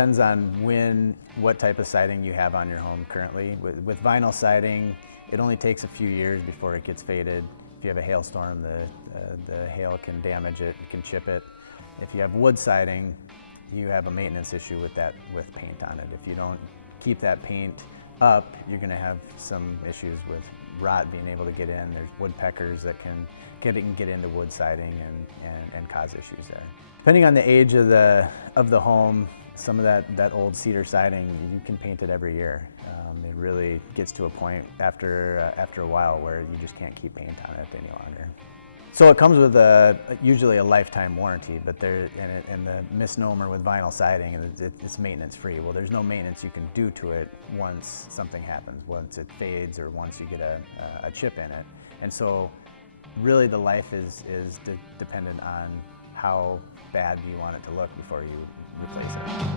depends on what type of siding you have on your home currently. With vinyl siding, it only takes a few years before it gets faded. If you have a hailstorm, the hail can damage it, it can chip it. If you have wood siding, you have a maintenance issue with paint on it. If you don't keep that paint up, you're going to have some issues with rot being able to get in. There's woodpeckers that can get into wood siding and cause issues there. Depending on the age of the home, some of that old cedar siding, you can paint it every year. It really gets to a point after a while where you just can't keep paint on it any longer. So it comes with usually a lifetime warranty, but and the misnomer with vinyl siding is it's maintenance free. Well, there's no maintenance you can do to it once something happens, once it fades or once you get a chip in it. And so really the life is dependent on how bad do you want it to look before you replace it.